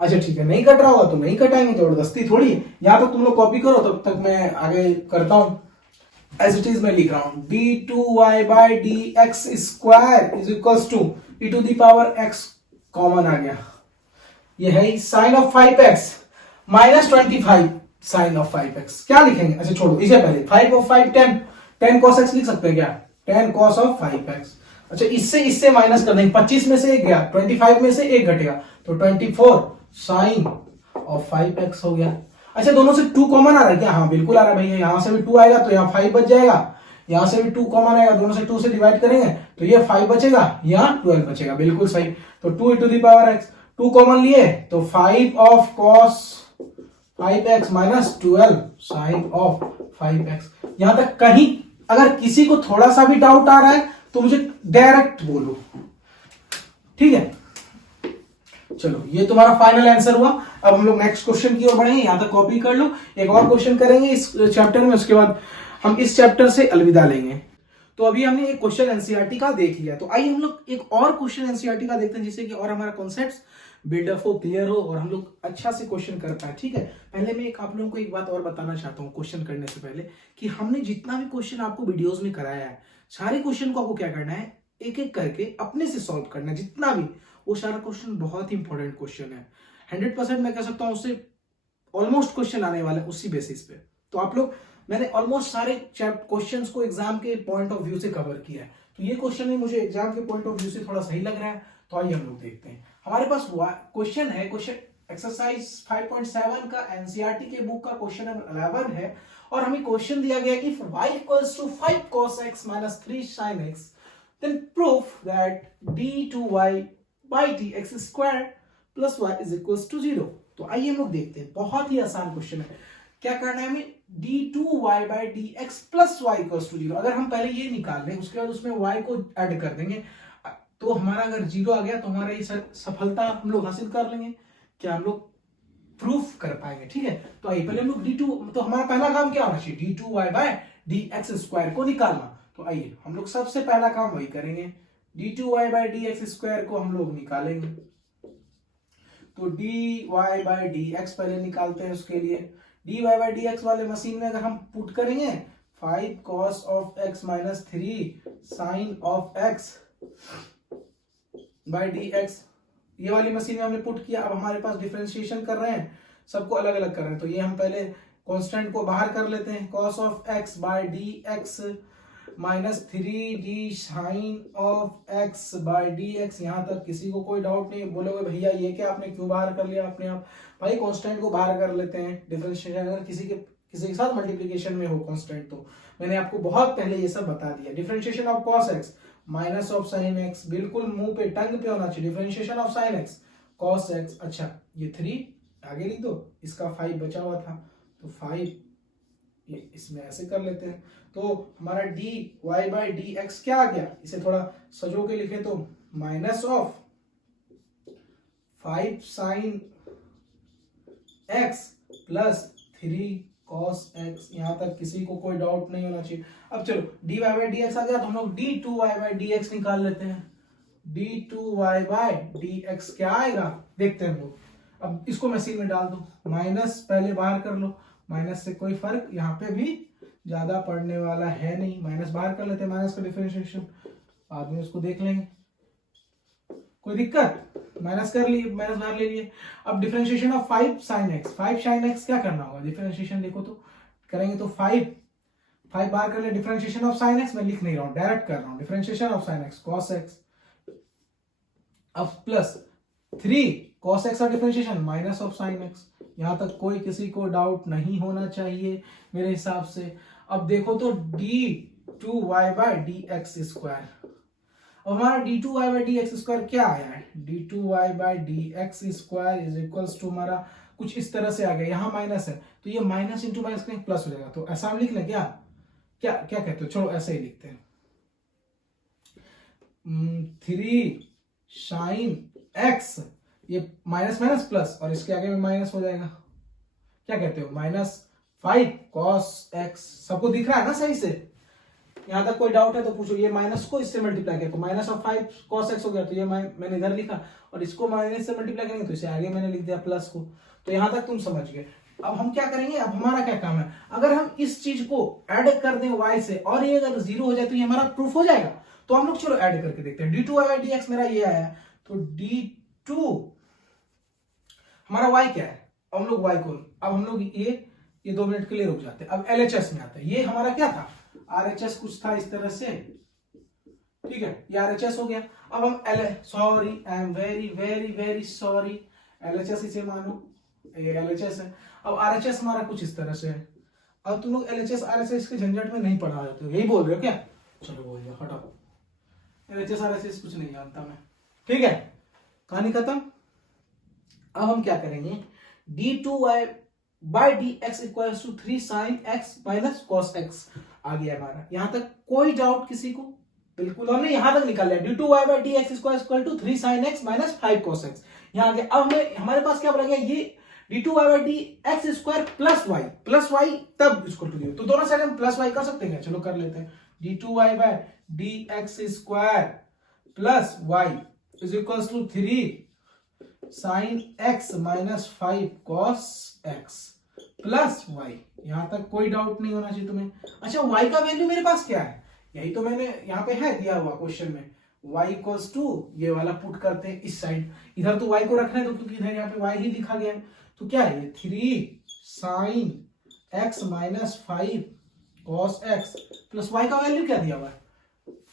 अच्छा ठीक है, नहीं कट रहा होगा तो नहीं कटाएंगे, जबरदस्ती थोड़ी है। यहां तो तुम लोग कॉपी करो, तब तक मैं आगे करता हूं। एज इट इज मैं लिख रहा हूं d2y by dx square is equal to e to the power x, common आ गया, ये है sine of 5x minus 25 sine of 5x। क्या लिखेंगे? अच्छा छोड़ो, इसे पहले 5 ऑफ 5 10 cos x लिख सकते हैं क्या? 10 cos ऑफ 5x। अच्छा इससे माइनस कर देंगे, 25 में से एक गया, 25 में से एक घटेगा, तो 24 साइन ऑफ 5x हो गया। अच्छा दोनों से 2 कॉमन आ रहा है क्या? हाँ बिल्कुल आ रहा है भैया, यहां से भी 2 आएगा तो यहाँ 5 बच जाएगा, यहां से भी 2 कॉमन आएगा, दोनों से 2 से डिवाइड करेंगे तो ये 5 बचेगा, यहाँ 12 बचेगा, बिल्कुल सही। तो 2 e to the power x, 2 common लिए तो 5 of cos 5x minus 12 sine of 5x। यहां तक कहीं अगर किसी को थोड़ा सा भी डाउट आ रहा है तो मुझे डायरेक्ट बोलो, ठीक है? चलो ये तुम्हारा फाइनल आंसर हुआ। अब हम लोग नेक्स्ट क्वेश्चन की ओर बढ़ेंगे, यहां तक कॉपी कर लो। एक और क्वेश्चन करेंगे इस चैप्टर में, उसके बाद हम इस चैप्टर से अलविदा लेंगे। तो अभी हमने एक क्वेश्चन एनसीईआरटी का देख लिया, तो आइए हम लोग एक और क्वेश्चन एनसीईआरटी का देखते हैं, जिससे कि और हमारा कॉन्सेप्ट बिल्डअप हो, क्लियर हो और हम लोग अच्छा से क्वेश्चन कर पाए, ठीक है? पहले मैं आप लोगों को एक बात और बताना चाहता हूँ क्वेश्चन करने से पहले, कि हमने जितना भी क्वेश्चन आपको वीडियोस में कराया है, सारे क्वेश्चन को आपको क्या करना है, एक एक करके अपने से सॉल्व करना है। जितना भी, वो सारा क्वेश्चन बहुत ही इंपॉर्टेंट क्वेश्चन है, 100% मैं कह सकता हूँ उससे ऑलमोस्ट क्वेश्चन आने वाले हैं उसी बेसिस पे। तो आप लोग, मैंने ऑलमोस्ट सारे क्वेश्चंस को एग्जाम के पॉइंट ऑफ व्यू से कवर किया है, तो ये क्वेश्चन भी मुझे एग्जाम के पॉइंट ऑफ व्यू से थोड़ा सही लग रहा है। तो आइए हम लोग देखते हैं। हमारे पास क्वेश्चन है, क्वेश्चन एक्सरसाइज 5.7 का एनसीईआरटी के बुक का क्वेश्चन नंबर 11 है, और हमें क्वेश्चन दिया गया कि y equals to 5 cos x minus 3 sin x, then prove that d2y by dx square plus y is equals to 0। तो आइए हम लोग देखते हैं, बहुत ही आसान क्वेश्चन है। क्या करना है हमें? d2y by dx plus y equals to 0। अगर हम पहले ये निकाल लें, उसके बाद उसमें y को ऐड कर देंगे, तो हमारा अगर 0 आ गया तो हमारा ये सफलता हम लोग हासिल कर लेंगे, क्या हम लोग प्रूफ कर पाएंगे, ठीक है? तो आइए पहले हम लोग d2, तो हमारा पहला काम क्या होना चाहिए? d2y by dx स्क्वायर को निकालना। तो आइए हम लोग सबसे पहला काम वही करेंगे, d2y by dx स्क्वायर को हम लोग निकालेंगे। तो dy by dx पहले निकालते हैं, उसके लिए dy by dx वाले मशीन में अगर हम पुट करेंगे 5 cos of x minus 3 sin of x by dx, ये वाली मशीन में हमने पुट किया। अब हमारे पास डिफरेंशिएशन कर रहे हैं, सबको अलग अलग कर रहे हैं, तो ये हम पहले कांस्टेंट को बाहर कर लेते हैं, cos of x by dx minus 3d sine of x by dx। यहां तक किसी को कोई डाउट नहीं, बोलोगे भैया ये क्या आपने क्यों बाहर कर लिया अपने आप? भाई कांस्टेंट को बाहर कर लेते हैं, डिफरेंशिएशन अगर किसी के साथ मल्टीप्लिकेशन में हो कांस्टेंट, तो मैंने आपको बहुत पहले ये सब बता दिया। Differentiation of cos x minus of sine x, बिल्कुल मुंह पे टंग पे होना चाहिए, differentiation of sine x cos x। अच्छा ये 3 आगे लिख दो, इसका 5 बचा हुआ था तो 5 ये इसमें ऐसे कर लेते हैं। तो हमारा dy बाई dx क्या आ गया, इसे थोड़ा सजो के लिखे तो minus of 5 sine x plus 3 cos x। यहां तक किसी को कोई डाउट नहीं होना चाहिए। अब चलो dy बाई dx आ गया तो हम लोग d2y बाई dx निकाल लेते हैं। d2y बाई dx क्या आएगा देखते हैं हम लोग। अब इसको मशीन में डाल दो, माइनस पहले बाहर कर लो, माइनस से कोई फर्क यहाँ पे भी ज्यादा पड़ने वाला है नहीं, माइनस बाहर कर लेते हैं, माइनस का डिफरेंशिएशन बाद में उसको देख लेंगे, कोई दिक्कत, माइनस कर लिए, माइनस बाहर ले लिए। अब differentiation of 5 sin x, 5 sin x क्या करना होगा, डिफरेंशिएशन देखो तो करेंगे तो 5 बाहर कर ले, डिफरेंशिएशन ऑफ sin x मैं लिख नहीं रहा हूं, डायरेक्ट कर रहा हूं, differentiation of sin x cos x, अब प्लस 3 cos x का differentiation minus of sin x। यहां तक कोई किसी को डाउट नहीं होना चाहिए मेरे हिसाब से। अब देखो तो d2y बाई dx स्क्वायर, अब हमारा d2y बाई dx स्क्वायर क्या आया है, d2y by dx square is equals to हमारा कुछ इस तरह से आ गया, यहाँ माइनस है तो ये माइनस इंटू माइनस करेंगे प्लस हो जाएगा, तो ऐसा हम लिख लें क्या, क्या क्या कहते हो, चलो ऐसे ही लिखते हैं 3 साइन x, ये माइनस माइनस प्लस और इसके आगे में माइनस हो जाएगा, क्या कहते हो, माइनस 5 cos x। सबको दिख रहा है ना सही से, यहां तक कोई डाउट है तो पूछो। ये माइनस को इससे मल्टीप्लाई किया तो माइनस ऑफ 5 cos x हो गया, तो ये मैंने इधर लिखा, और इसको माइनस से मल्टीप्लाई करेंगे तो इसे आगे मैंने लिख दिया प्लस को। तो यहां तक तुम समझ गए। अब हम क्या करेंगे, अब हमारा क्या काम है, अगर हम इस चीज को ऐड कर दें y से और ये अगर 0 हो जाए तो ये हमारा प्रूफ हो जाएगा। तो हम लोग चलो ऐड करके देखते हैं, d2y बाई dx मेरा ये आया, तो d2 हमारा y क्या है, अब हम लोग y को, अब हम लोग ये 2 मिनट के लिए रुक जाते हैं। अब LHS में आते हैं, ये हमारा क्या था, RHS कुछ था इस तरह से, ठीक है, ये RHS हो गया। अब हम sorry, I am very very very sorry, LHS इसे मानो, ये LHS है। अब RHS हमारा कुछ इस तरह से है। अब तुम लोग LHS RHS के झंझट में नहीं पढ़ा जाते हो, यही बोल रहे हो क्या, चलो बोल दिया, हटाओ, LHS RHS कुछ नहीं जानता मैं, ठीक है, कहानी खत्म। अब हम क्या करेंगे, d2y by dx equals to 3 sin x minus cos x आ गया हमारा। यहां तक कोई डाउट किसी को, बिल्कुल हमने यहां तक निकाल लिया, d2y by dx equal to 3 sin x minus 5 cos x यहां आ गया। अब हमारे पास क्या बन गया, ये d2y by dx square plus y तब इक्वल टू 0, तो दोनों साइड हम प्लस y कर सकते हैं, चलो कर लेते हैं, d2y by dx square plus y is equal to 3 sine x minus 5 cos x plus y। यहां तक कोई डाउट नहीं होना चाहिए तुम्हें। अच्छा y का वैल्यू मेरे पास क्या है, यही तो मैंने यहाँ पे है दिया हुआ क्वेश्चन में, y इक्वल्स टू ये वाला पुट करते हैं इस साइड, इधर तो y को रखना है तो क्योंकि इधर यहाँ पे y ही लिखा गया है, तो क्या है ये 3 sine x minus 5 cos x plus y का वैल्यू क्या दिया हुआ है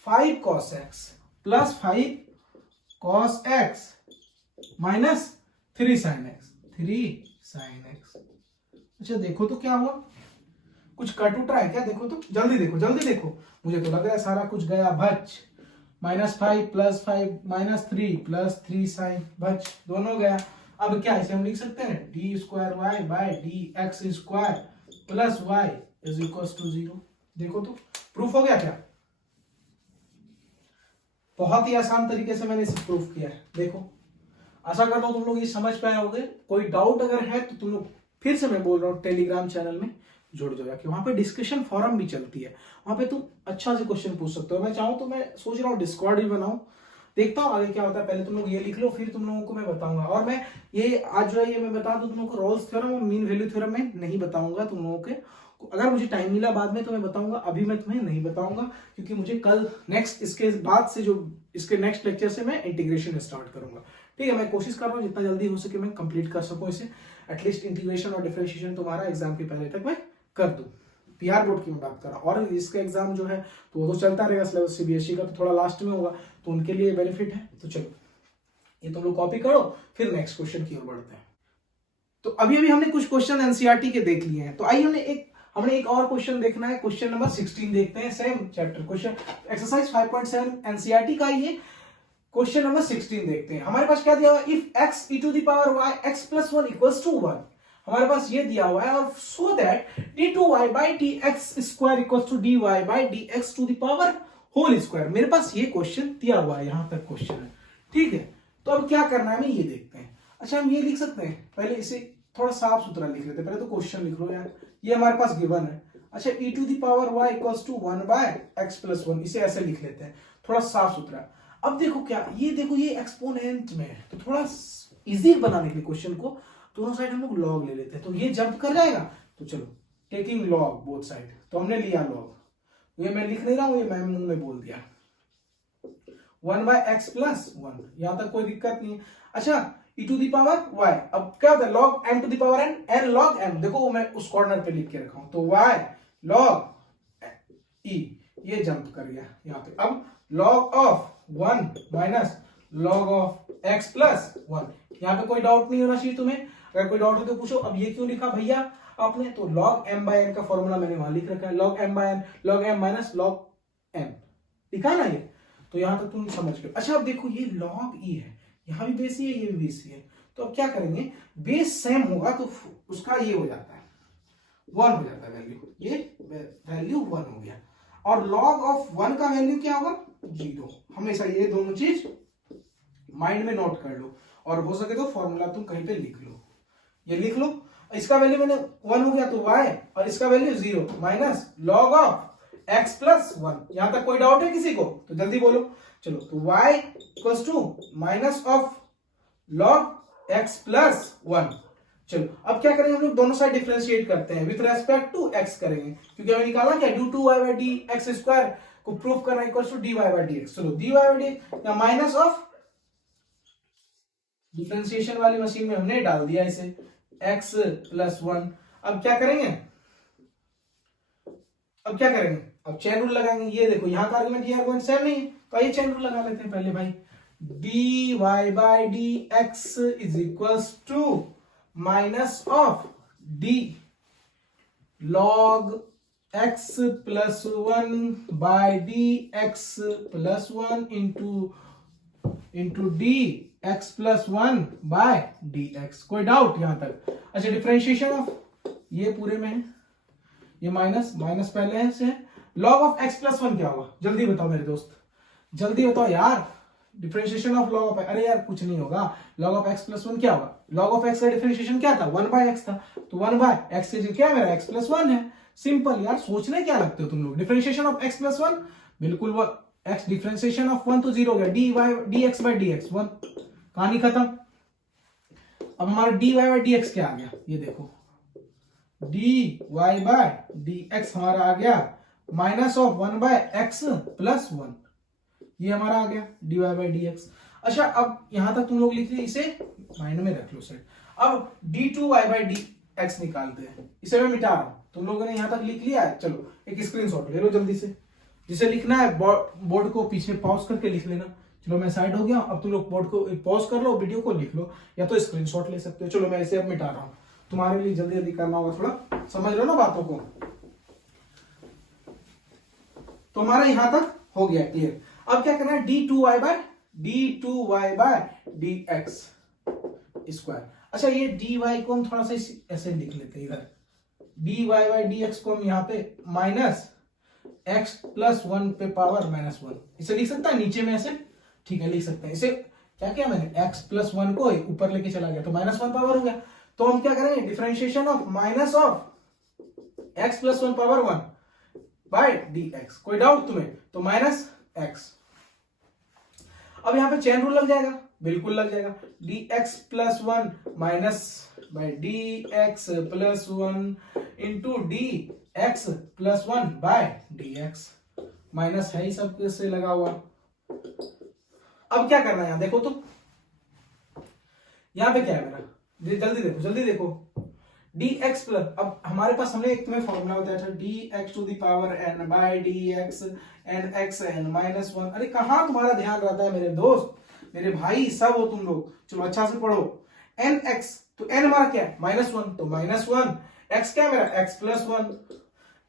5 cos x plus 5 cos x minus 3 sin x। अच्छा देखो तो क्या हुआ, कुछ कट उठ रहा है क्या, देखो तो जल्दी देखो, मुझे तो लग रहा है सारा कुछ गया भच, minus 5 plus 5 minus 3 plus 3 sine भच, दोनों गया। अब क्या इसे हम लिख सकते हैं D square Y by D x square plus Y is equal to 0। देखो तो प्रूफ हो गया क्या, बहुत ही आसान तरीके से मैंने इसे प्रूफ किया है। देखो आशा करता हूं तुम लोग ये समझ पाए होंगे। कोई डाउट अगर है तो तुम लोग फिर से मैं बोल रहा हूँ टेलीग्राम चैनल में जुड़ जाओ, कि वहां पे डिस्कशन फोरम भी चलती है, वहां पे तुम अच्छा से क्वेश्चन पूछ सकते हो। मैं चाहूँ तो मैं सोच रहा हूँ डिस्कॉर्ड भी बनाऊं, देखता हूँ आगे क्या होता है। पहले तुम लोग ये लिख लो, फिर तुम लोगों को मैं बताऊंगा। और मैं ये आज जो है ये मैं बता दूं तुम लोगों को, रोल्स थ्योरम और मीन वैल्यू थ्योरम में नहीं बताऊंगा तुम लोगों के, अगर मुझे टाइम मिला बाद में तो मैं बताऊंगा, अभी मैं तुम्हें नहीं बताऊंगा क्योंकि मुझे कल नेक्स्ट इसके बाद से जो इसके नेक्स्ट लेक्चर से मैं इंटीग्रेशन स्टार्ट करूंगा। ठीक है, मैं कोशिश कर रहा हूँ जितना जल्दी हो सके मैं कंप्लीट कर सकूं इसे, एटलीस्ट इंटीग्रेशन और डिफरेंशिएशन तुम्हारा एग्जाम के पहले तक मैं कर दूं। पीआर बोर्ड की मैं बात कर रहा हूँ, और इसका एग्जाम जो है तो वो तो चलता रहेगा सिलेबस, सीबीएसई का तो थोड़ा लास्ट में होगा तो उनके लिए बेनिफिट है। तो चलो ये तुम लोग कॉपी करो, फिर नेक्स्ट क्वेश्चन की ओर बढ़ते हैं। तो अभी हमने कुछ क्वेश्चन एनसीईआरटी के देख लिए हैं, तो आइए हमने एक और क्वेश्चन देखना है, क्वेश्चन नंबर 16 देखते हैं, same chapter question exercise 5.7 NCERT का ये क्वेश्चन नंबर 16 देखते हैं। हमारे पास क्या दिया हुआ है, if x e to the power y x plus one equals to 1, हमारे पास ये दिया हुआ है, और so that d2y by D x square equals to dy by D x to the power whole square. मेरे पास ये क्वेश्चन दिया हुआ है, यहां तक क्वेश्चन है, ठीक है। तो अब क्या करना है हमें ये देखते हैं। अच्छा हम ये लिख सकते हैं, पहले इसे थोड़ा साफ सुथरा लिख लेते हैं, पहले तो क्वेश्चन लिख लो यार, ये हमारे पास गिवन है। अच्छा E to the power Y equals to 1 by X plus 1, इसे ऐसे लिख लेते हैं थोड़ा साफ सुथरा। अब देखो क्या, ये देखो ये एक्सपोनेंट में है, तो थोड़ा इजी बनाने के लिए क्वेश्चन को दोनों साइड हम लोग लॉग ले लेते हैं, तो ये जंप कर जाएगा। तो चलो टेकिंग लॉग बोथ साइड, तो हमने लिया लॉग, ये मैं लिख नहीं रहा हूं, ये मैं मुंह में बोल दिया, 1 बाय एक्स प्लस 1, यहां तक कोई दिक्कत नहीं है। अच्छा e to the power y, अब क्या होता है log m to the power n, n log m, देखो मैं उस कॉर्नर पे लिख के रखा हूं, तो y log e, ये जंप कर गया यहाँ पे। अब log of 1 minus log of x plus 1, यहाँ पे कोई डाउट नहीं होना चाहिए तुम्हें, अगर कोई डाउट हो तो पूछो। अब ये क्यों लिखा भैया आपने, तो log m बाय n का फॉर्मूला मैंने वहां लिख रखा है, log m by n log m minus log m लिखा ना ये, तो यहां तक तुम समझ गए। अच्छा अब देखो ये log e है, यहां भी बेस ही है, ये भी बेस ही है, तो अब क्या करेंगे, बेस सेम होगा तो उसका ये हो जाता है 1 हो जाता है वैल्यू, ये वैल्यू 1 हो गया। और log ऑफ 1 का वैल्यू क्या होगा 0, हमेशा ये दोनों चीज माइंड में नोट कर लो, और हो सके तो फॉर्मूला तुम कहीं पे लिख लो, ये लिख लो। इसका वैल्यू मैंने 1 हो गया तो y, और इसका value 0 minus log of x plus 1। यहां तक कोई डाउट है किसी को, तो जल्दी बोलो। चलो तो y equals to minus of log x plus 1। चलो अब क्या करेंगे, हम लोग दोनों साइड डिफरेंशिएट करते हैं, विथ रेस्पेक्ट टू x करेंगे, क्योंकि हमें निकालना क्या, due to y by D x square को प्रूव करना equals to dy by D x. चलो dy बाई डी या माइनस ऑफ, डिफरेंशिएशन वाली मशीन में हमने डाल दिया इसे, x प्लस 1। अब क्या करेंगे, अब चेन रूल लगाएंगे। ये देखो यहाँ का आर्गुमेंट ये आर्गुमेंट सेम नहीं, तो ये चेन रूल लगा लेते हैं पहले भाई, dy by D x is equals to minus of d log x plus 1 by D x plus 1 into d x plus 1 by D x. कोई डाउट यहां तक? अच्छा डिफरेंशिएशन ऑफ, ये पूरे में है, ये माइनस पहले से, log ऑफ x प्लस 1 क्या होगा, जल्दी बताओ मेरे दोस्त, जल्दी बताओ यार। डिफरेंशिएशन ऑफ log ऑफ, अरे यार कुछ नहीं होगा, log ऑफ x प्लस 1 क्या होगा, log ऑफ x का डिफरेंशिएशन क्या था, 1 बाय x था, तो 1 बाय x से क्या है मेरा x प्लस 1 है। सिंपल यार, सोचने क्या लगते हो तुम लोग। डिफरेंशिएशन ऑफ x प्लस 1, बिल्कुल वो x, डिफरेंशिएशन ऑफ 1 तो 0 हो गया, D x by D x 1, कहानी खत्म। अब हमारा dy बाई डी एक्स क्या आ गया, ये देखो, dy बाय डी एक्स हमारा आ गया minus of 1 by x plus 1, ये हमारा आ गया dy बाई डी एक्स। अच्छा अब यहां तक तुम लोग लिख लिया, इसे माइंड में रख लो सेट। अब d2y बाई डी एक्स निकालते हैं, इसे मैं मिटा रहा हूं, तुम लोगों ने यहां तक लिख लिया है। चलो एक स्क्रीनशॉट ले लो जल्दी से, जिसे लिखना है बोर्ड को पीछे पॉज करके लिख लेना। चलो मैं साइड हो गया, अब तुम लोग बोर्ड को पॉज कर लो, वीडियो को लिख लो, या तो स्क्रीनशॉट ले सकते हो। चलो मैं इसे अब मिटा रहा हूं, तुम्हारे लिए जल्दी जल्दी करना होगा, थोड़ा समझ लो ना बातों को। तो हमारा यहां तक हो गया क्लियर। अब क्या करना है, d2y by D x square. अच्छा ये dy को हम थोड़ा सा ऐसे लिख लेते हैं, इधर dy बाई डी एक्स को हम यहाँ पे माइनस x प्लस 1 पे पावर माइनस 1, इसे लिख सकता है नीचे में ऐसे, ठीक है लिख सकते हैं। इसे क्या किया मैंने, x प्लस 1 को ऊपर लेके चला गया तो माइनस 1 पावर हो गया। तो हम क्या करेंगे, differentiation of minus of x plus 1 power 1 by D x. कोई डाउट तुम्हें, तो माइनस x। अब यहां पे चेन रूल लग जाएगा, बिल्कुल लग जाएगा, d x plus 1 minus by D x plus 1 into d x plus 1 by D x, minus है ही सब से लगा हुआ। अब क्या करना है, यहां देखो तो, यहां पे क्या है मेरा, जल्दी देखो, डी एक्स प्लस, अब हमारे पास हमने एक तुम्हें फॉर्मूला बताया था, d x to the power n by D x n x n minus 1। अरे कहां तुम्हारा ध्यान रहता है मेरे दोस्त, मेरे भाई सब हो तुम लोग, चलो अच्छा से पढ़ो। एन एक्स, तो एन हमारा क्या है माइनस 1, तो माइनस 1, एक्स क्या है मेरा एक्स प्लस 1,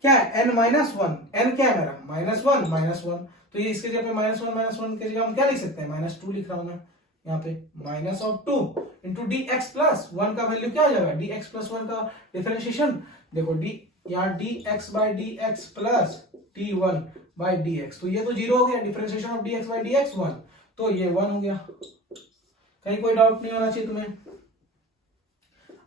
क्या है एन माइनस 1, एन क्या है मेरा माइनस 1 माइनस 1, तो ये इसके जगह पे माइनस वन के जगह हम क्या लिख सकते हैं, -2 लिख रहा हूं मैं यहाँ पे, -2 into d x plus one का वैल्यू क्या हो जाएगा, डी एक्स प्लस वन का डिफरेंशिएशन देखो, डी यहाँ D x by D x plus T one by D X, तो ये तो 0 हो गया, differentiation of D x by D x 1, तो ये 1 हो गया। कहीं कोई डाउट नहीं होना चाहिए तुम्हें।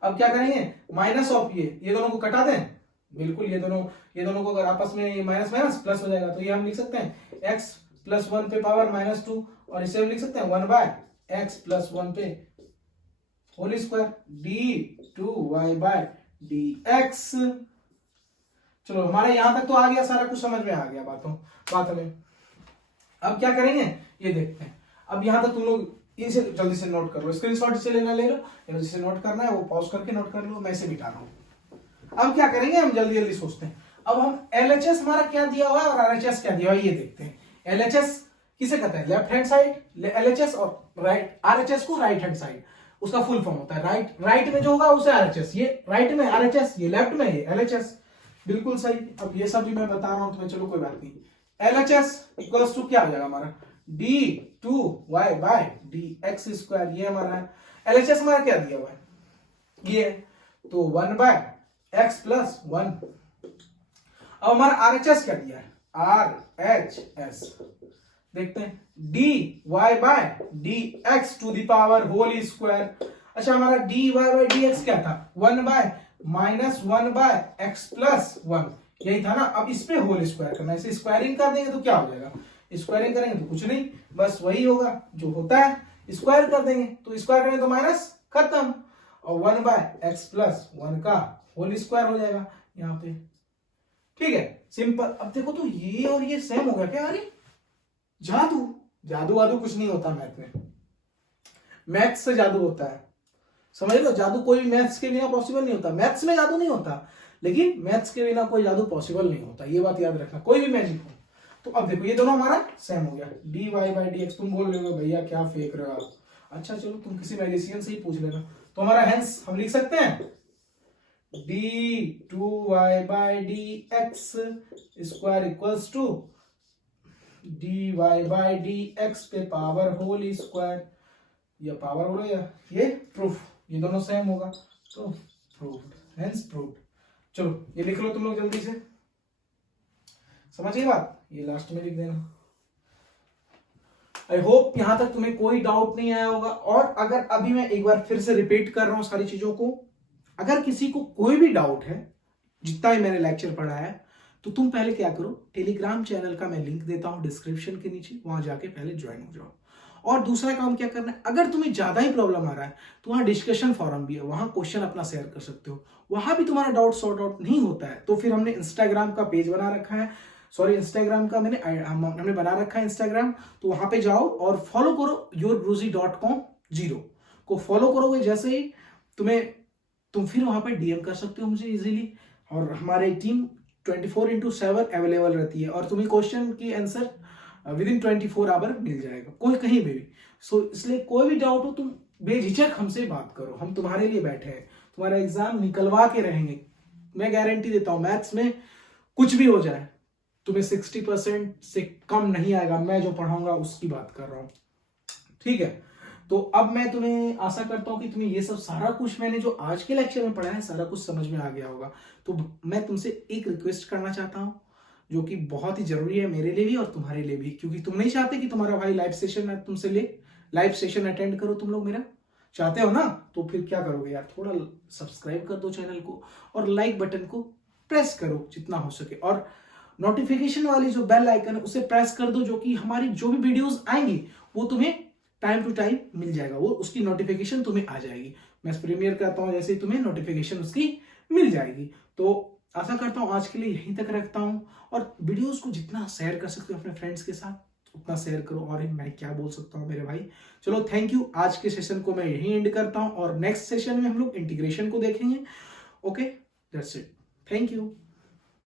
अब क्या करेंगे, माइनस ऑफ ये दोनों को कटा दें, बिल्कुल ये दोनों को अगर आपस में माइनस माइनस प्लस हो जाएगा, तो ये हम लिख सकते हैं x प्लस 1 पे पावर -2, और इसे हम लिख सकते हैं 1 बाय x प्लस 1 पे whole square d2y by dx। चलो हमारे यहां तक तो आ गया, सारा कुछ समझ में आ गया बात में। अब क्या करेंगे ये देखते हैं। अब यहां तक तुम लोग इसे जल्दी से नोट कर लो, स्क्रीनशॉट इसे ले लो, जिसे नोट करना है वो पॉज करके नोट कर लो, मैं इसे मिटा रहा हूं। अब क्या करेंगे, हम जल्दी जल्दी सोचते हैं। अब हम LHS हमारा क्या दिया हुआ है और RHS क्या दिया हुआ है ये देखते हैं। LHS किसे कहते हैं, लेफ्ट हैंड साइड LHS, और राइट RHS को राइट हैंड साइड, उसका फुल फॉर्म होता है राइट में जो होगा उसे RHS, ये राइट में RHS, ये लेफ्ट में ये LHS, बिल्कुल सही। अब ये सब भी मैं बता रहा हूं तुम्हें, चलो कोई बात नहीं। LHS इक्वल्स टू क्या हो जाएगा हमारा, d2y बाय dx स्क्वायर, ये हमारा है। LHS हमारा क्या दिया हुआ है, ये, तो 1 बाय x प्लस 1। अब हमारा RHS क्या दिया है, RHS देखते हैं, dy by dx to the power whole square. अच्छा हमारा dy बाय dx क्या था, 1 बाय -1 बाय x प्लस 1, यही था ना। अब इस पे होल स्क्वायर करना है, इसे स्क्वायरिंग कर देंगे तो क्या हो जाएगा, स्क्वायरिंग करेंगे तो कुछ नहीं, बस वही होगा जो होता है, स्क्वायर कर देंगे तो स्क्वायर करेंगे तो माइनस, खत्म, और 1 बाय x प्लस 1 का होल स्क्वायर हो जाएगा यहाँ पे, ठीक है, सिंपल। अब देखो तो ये और ये सेम हो गया क्या, अरे जादू वादू कुछ नहीं होता मैथ में, मैथ्स से जादू होता है, समझ लो। जादू कोई भी मैथ्स के बिना पॉसिबल नहीं होता, मैथ्स में जादू नहीं होता, लेकिन मैथ्स के बिना कोई जादू पॉसिबल नहीं होता, ये बात याद रखना, कोई भी मैजिक हो। तो अब देखो ये दोनों हमारा सेम हो गया, dy बाई dx। तुम बोल रहे हो भैया क्या फेंक रहे हो आप, अच्छा चलो तुम किसी मैजिशियन से ही पूछ लेना। तो हमारा हेंस हम लिख सकते हैं d2y by dx square equals to dy by dx पे पावर होल स्क्वायर, या पावर होल या ये प्रूफ, ये दोनों सेम होगा, तो प्रूव्ड, हेंस प्रूव्ड। चलो ये लिख लो तुम लोग जल्दी से, समझ गए बात, ये लास्ट में लिख देना। आई होप यहां तक तुम्हें कोई डाउट नहीं आया होगा। और अगर अभी मैं एक बार फिर से रिपीट कर रहा हूं सारी चीजों को, अगर किसी को कोई भी डाउट है, जितना ही मैंने लेक्चर पढ़ा है, तो तुम पहले क्या करो, टेलीग्राम चैनल का मैं लिंक देता हूं डिस्क्रिप्शन के नीचे, वहां जाके पहले ज्वाइन हो जाओ। और दूसरा काम क्या करना है, अगर तुम्हें ज्यादा ही प्रॉब्लम आ रहा है तो वहां डिस्कशन फॉरम भी है, वहां क्वेश्चन अपना शेयर कर सकते हो, वहां भी तुम्हारा डाउट सॉर्ट आउट नहीं होता है तो फिर हमने इंस्टाग्राम का पेज बना रखा है, सॉरी इंस्टाग्राम का हमने बना रखा है इंस्टाग्राम, तो वहां पे जाओ और फॉलो करो yourguruji.com 0 को फॉलो करोगे, जैसे ही तुम फिर वहां पे डीएम कर सकते हो मुझे इजीली, और हमारी टीम 24/7 अवेलेबल रहती है, और तुम्हें क्वेश्चन की आंसर विदिन 24 आवर मिल जाएगा, कोई कहीं पे भी। सो इसलिए कोई भी डाउट हो तुम बेझिझक हमसे बात करो, हम तुम्हारे लिए बैठे हैं, तुम्हारा एग्जाम निकलवा के रहेंगे, मैं गारंटी देता हूं। मैथ्स में कुछ भी हो जाए तुम्हें 60% से कम नहीं आएगा, मैं जो पढ़ाऊंगा उसकी बात कर रहा हूं, ठीक है। तो अब मैं तुम्हें आशा करता हूं कि तुम्हें ये सब सारा कुछ मैंने जो आज के लेक्चर में पढ़ा है सारा कुछ समझ में आ गया होगा। तो मैं तुमसे एक रिक्वेस्ट करना चाहता हूं जो कि बहुत ही जरूरी है मेरे लिए भी और तुम्हारे लिए भी, क्योंकि तुम नहीं चाहते कि तुम्हारा भाई लाइव सेशन अटेंड करो, तुम लोग मेरा चाहते हो ना, तो फिर क्या करोगे यार, थोड़ा सब्सक्राइब कर दो चैनल को और लाइक बटन को प्रेस करो जितना हो सके, और नोटिफिकेशन वाली जो बेल आइकन है उसे प्रेस कर दो, जो कि हमारी जो भी वीडियोस आएंगी वो तुम्हें टाइम टू टाइम मिल जाएगा, वो उसकी नोटिफिकेशन तुम्हें आ जाएगी। मैं प्रीमियर करता हूं जैसे तुम्हें नोटिफिकेशन उसकी मिल जाएगी। तो आशा करता हूं आज के लिए यहीं तक रखता हूं, और वीडियोस को जितना शेयर कर सकते हो अपने फ्रेंड्स के साथ उतना शेयर करो, और मैं क्या बोल सकता हूं मेरे भाई। चलो थैंक यू, आज के सेशन को मैं यहीं एंड करता हूं, और नेक्स्ट सेशन में हम लोग इंटीग्रेशन को देखेंगे। Okay, that's it, thank you.